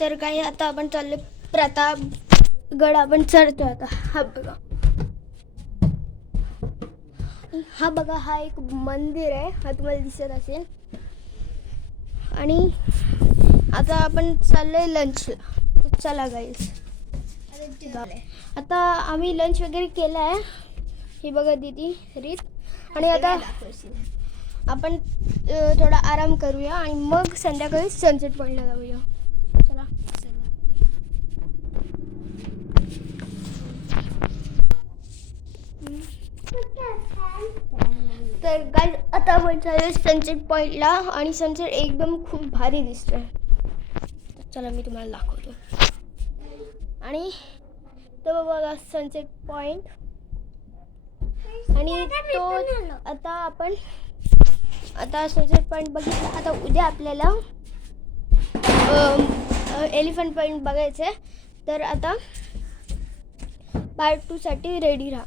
तर काही आता आपण चालले प्रतापगड आपण चढतो आता. हा बघा हा एक मंदिर आहे, हा तुम्हाला दिसत असेल. आणि आता आपण चाललोय लंचला. चला गाईस. आता आम्ही लंच वगैरे केलं आहे. ही बघा दीदी रीत. आणि आता आपण थोडा आराम करूया आणि मग संध्याकाळी सनसेट पॉईंटला जाऊया. चला. तर गाईस आता आपण चालू सनसेट पॉईंटला आणि सनसेट एकदम खूप भारी दिसतोय. चला मी तुम्हाला दाखवतो. आणि तो बघा सनसेट पॉईंट. आणि तो आता सनसेट पॉईंट बघितला. आता उद्या आपल्याला एलिफंट पॉईंट बघायचं आहे. तर आता पार्ट 2 साठी रेडी राहा.